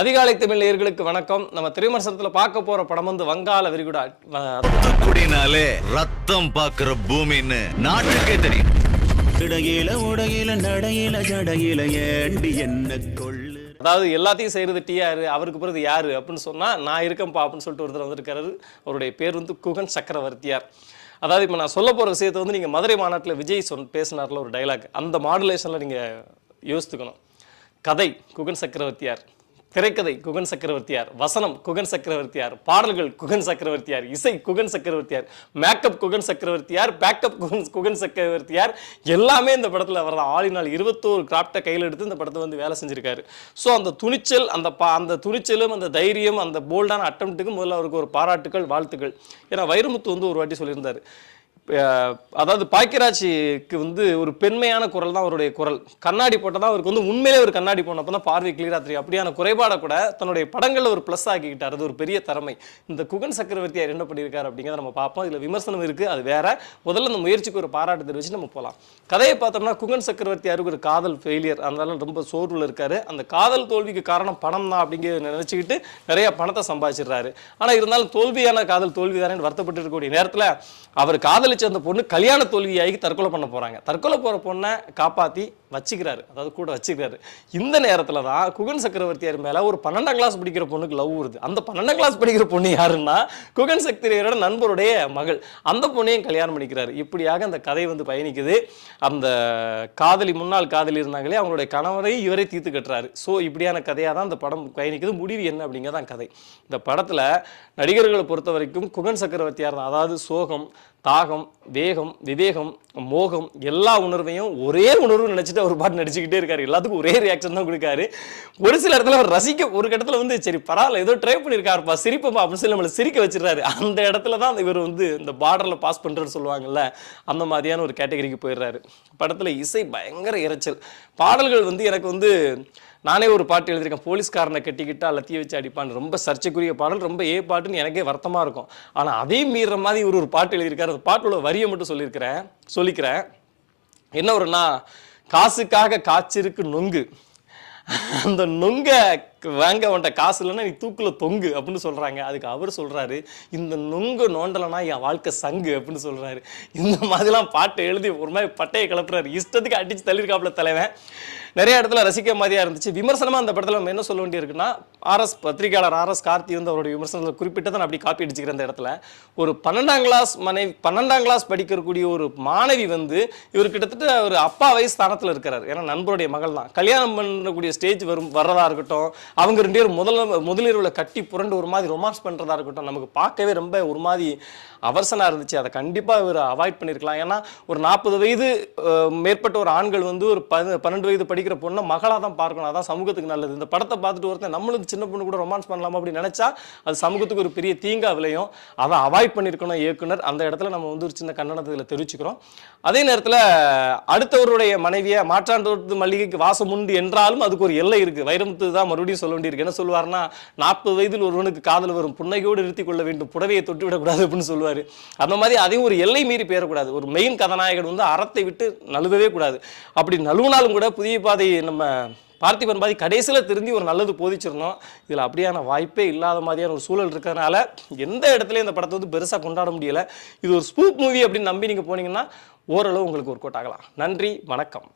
அதிகாலை தமிழ் நேயர்களுக்கு வணக்கம். நம்ம திரைமர்சனத்துல பார்க்க போற படம் வந்து வங்காள விரிகுடா. குடினாலே ரத்தம் பாக்குற பூமின்னு நாட்டுக்கே தெரியும். இடையில உடையில நடையில ஜடையில ஏண்டி என்ன கொள்ளு. அதாவது எல்லாத்தையும் செய்யறது டிஆர், அவருக்கு பிறகு யாரு அப்படின்னு சொன்னா நான் இருக்கேன்ப்பா அப்படின்னு சொல்லிட்டு ஒருத்தர் வந்திருக்காரு. அவருடைய பேர் வந்து குகன் சக்கரவர்த்தியார். அதாவது இப்போ நான் சொல்ல போற விஷயத்தை வந்து நீங்க மதுரை மாநாட்டில் விஜய் பேசினார்ல ஒரு டைலாக், அந்த மாடுலேஷன்ல நீங்க யோசித்துக்கணும். கதை குகன் சக்கரவர்த்தியார், திரைக்கதை குகன் சக்கரவர்த்தியார், வசனம் குகன் சக்கரவர்த்தியார், பாடல்கள் குகன் சக்கரவர்த்தியார், இசை குகன் சக்கரவர்த்தியார், மேக்கப் குகன் சக்கரவர்த்தியார், பேக்கப் குகன் சக்கரவர்த்தியார், எல்லாமே இந்த படத்தில் அவர் தான். ஆளினால் 21 கிராஃப்டை கையில் எடுத்து இந்த படத்தை வந்து வேலை செஞ்சிருக்காரு. ஸோ அந்த துணிச்சல், அந்த துணிச்சலும் அந்த தைரியம், அந்த போல்டான அட்டம்ப்ட்டுக்கு முதல்ல அவருக்கு ஒரு பாராட்டுகள், வாழ்த்துக்கள். ஏன்னா வைரமுத்து வந்து ஒரு வாட்டி சொல்லியிருந்தார், அதாவது பாக்கியராஜுக்கு வந்து ஒரு பெண்மையான குரல் தான் அவருடைய குரல். கண்ணாடி போட்டதான் அவருக்கு வந்து உண்மையிலே ஒரு கண்ணாடி போனப்போ தான் பார்வை கிளியரா தெரியும். அப்படியான குறைபாடை கூட தன்னுடைய படங்களில் ஒரு ப்ளஸ் ஆக்கிக்கிட்டார். அது ஒரு பெரிய திறமை. இந்த குகன் சக்கரவர்த்தியார் என்ன பண்ணியிருக்காரு அப்படிங்கிறத நம்ம பார்ப்போம். இதில் விமர்சனம் இருக்குது, அது வேற. முதல்ல இந்த முயற்சிக்கு ஒரு பாராட்டு தெரிவிச்சு நம்ம போகலாம். கதையை பார்த்தோம்னா குகன் சக்கரவர்த்தியாருக்கு ஒரு காதல் ஃபெயிலியர், அதனால ரொம்ப சோர்வில் இருக்காரு. அந்த காதல் தோல்விக்கு காரணம் பணம் தான் அப்படிங்கிற நினைச்சுக்கிட்டு நிறைய பணத்தை சம்பாதிச்சிடுறாரு. ஆனால் இருந்தாலும் தோல்வியான காதல் தோல்வி தானே வருத்தப்பட்டு இருக்கக்கூடிய நேரத்தில் அவர் காதல் அந்த பொண்ணு கல்யாண தோல்வியாகி தற்கொலை பண்ண போறாங்க. தற்கொலை போற பொண்ணை காப்பாத்தி வச்சுக்கிறாரு, அதாவது கூட வச்சுக்கிறாரு. இந்த நேரத்துல தான் குகன் சக்கரவர்த்தியார் மேல ஒரு 12ஆம் கிளாஸ் படிக்கிற பொண்ணுக்கு லவ் வருது. அந்த 12ஆம் கிளாஸ் படிக்கிற பொண்ணு யாருன்னா குகன் சக்கரவர்த்தியாரோட நண்பருடைய மகள். அந்த பொண்ணையும் கல்யாணம் பண்ணிக்கிறாரு. இப்படியாக அந்த கதை வந்து பயணிக்குது. அந்த காதலி, முன்னாள் காதலி இருந்தாங்களே, அவங்களுடைய கணவரை இவரை தீர்த்து கட்டுறாரு. ஸோ இப்படியான கதையாக தான் இந்த படம் பயணிக்குது. முடிவு என்ன அப்படிங்கிறதான் கதை. இந்த படத்துல நடிகர்களை பொறுத்த வரைக்கும் குகன் சக்கரவர்த்தியார் தான். அதாவது சோகம், தாகம், வேகம், விவேகம், மோகம், எல்லா உணர்வையும் ஒரே உணர்வு நினைச்சிட்டு அவர் பாட்டு நடிச்சுக்கிட்டே இருக்காரு. எல்லாத்துக்கும் ஒரே ரியாக்ஷன் தான் கொடுக்காரு. ஒரு சில இடத்துல அவர் ரசிக்க, ஒரு இடத்துல வந்து சரி பரவாயில்ல ஏதோ ட்ரை பண்ணியிருக்காருப்பா சிரிப்பா அப்படின்னு சொல்லி நம்மளை சிரிக்க வச்சிடறாரு. அந்த இடத்துல தான் இவர் வந்து இந்த பார்டர்ல பாஸ் பண்றேன்னு சொல்லுவாங்கல்ல, அந்த மாதிரியான ஒரு கேட்டகரிக்கு போயிடுறாரு. படத்துல இசை பயங்கர இறைச்சல். பாடல்கள் வந்து எனக்கு வந்து, நானே ஒரு பாட்டு எழுதியிருக்கேன், போலீஸ்காரனை கட்டிக்கிட்டா லத்திய வச்சு அடிப்பான்னு. ரொம்ப சர்ச்சைக்குரிய பாடல், ரொம்ப பாட்டுன்னு எனக்கே வருத்தமாக இருக்கும். ஆனால் அதே மீற மாதிரி ஒரு பாட்டு எழுதியிருக்காரு. அந்த பாட்டோட வரியை மட்டும் சொல்லிக்கிறேன். என்ன வரும்னா, காசுக்காக காய்ச்சிருக்கு நொங்கு, அந்த நொங்க வாங்க அவன்கிட்ட காசு இல்லைன்னா நீ தூக்குல தொங்கு அப்படின்னு சொல்றாங்க. அதுக்கு அவர் சொல்றாரு, இந்த நொங்கு நோண்டலைன்னா என் வாழ்க்கை சங்கு அப்படின்னு சொல்றாரு. இந்த மாதிரிலாம் பாட்டை எழுதி ஒரு மாதிரி பட்டையை கிளப்புறாரு. இஷ்டத்துக்கு அடிச்சு தள்ளியிருக்காப்புல தலைவன். நிறைய இடத்துல ரசிக்க மாதிரியா இருந்துச்சு. விமர்சனமா அந்த படத்துல நம்ம என்ன சொல்ல வேண்டியிருக்குன்னா, பத்திரிகையாளர் RS கார்த்தி வந்து அவருடைய விமர்சனத்தில் குறிப்பிட்டதை நான் அப்படி காப்பி அடிச்சுக்கிற அந்த இடத்துல, ஒரு 12ஆம் கிளாஸ் படிக்கக்கூடிய ஒரு மாணவி வந்து இவர் கிட்டத்தட்ட ஒரு அப்பா வயசு ஸ்தானத்தில் இருக்கிறார். ஏன்னா நண்பருடைய மகள் தான். கல்யாணம் பண்ணக்கூடிய ஸ்டேஜ் வர்றதா இருக்கட்டும், அவங்க 2 பேரும் முதலிரவில் கட்டி புரண்டு ஒரு மாதிரி ரொமான்ஸ் பண்றதா இருக்கட்டும், நமக்கு பார்க்கவே ரொம்ப ஒரு மாதிரி அவசனா இருந்துச்சு. அதை கண்டிப்பா இவர் அவாய்ட் பண்ணிருக்கலாம். ஏன்னா ஒரு 40 வயது மேற்பட்ட ஒரு ஆண்கள் வந்து ஒரு 12 வயது படிக்கிற பொண்ணை மகளா தான் பார்க்கணும். அதான் சமூகத்துக்கு நல்லது. இந்த படத்தை பார்த்துட்டு ஒருத்தன் நம்மளுக்கு சின்ன பொண்ணு கூட ரொமான்ஸ் பண்ணலாமா அப்படின்னு நினைச்சா அது சமூகத்துக்கு ஒரு பெரிய தீங்கா விளையும். அதை அவாய்ட் பண்ணிருக்கணும் இயக்குனர். அந்த இடத்துல நம்ம வந்து ஒரு சின்ன கண்டனத்தை தெரிவிச்சுக்கிறோம். அதே நேரத்தில் அடுத்தவருடைய மனைவியை மாற்றாண்டோடு மல்லிகைக்கு வாசம் உண்டு என்றாலும் அதுக்கு ஒரு எல்லை இருக்கு. வைரமுத்து தான் மறுபடியும் சொல்ல வேண்டியிருக்கு. என்ன சொல்லுவார்னா, 40 வயதில் ஒருவனுக்கு காதல் வரும், புன்னகையோடு நிறுத்திக் கொள்ள வேண்டும், புடவையை தொட்டு விடக்கூடாது அப்படின்னு சொல்லுவார். அந்த மாதிரி அதையும் ஒரு எல்லை மீறி பேரக்கூடாது. ஒரு மெயின் கதாநாயகன் வந்து அறத்தை விட்டு நழுவவே கூடாது. அப்படி நழுவினாலும் கூட புதிய பாதை நம்ம பார்த்திபன் பாதி கடைசியில் திருந்தி ஒரு நல்லது போதிச்சிருந்தோம். இதில் அப்படியான வாய்ப்பே இல்லாத மாதிரியான ஒரு சூழல் இருக்கிறதுனால எந்த இடத்துலையும் இந்த படத்தை வந்து பெருசாக கொண்டாட முடியல. இது ஒரு ஸ்பூப் மூவி அப்படின்னு நம்பி நீங்கள் போனீங்கன்னா ஓரளவு உங்களுக்கு ஒர்க் அவுட் ஆகலாம். நன்றி, வணக்கம்.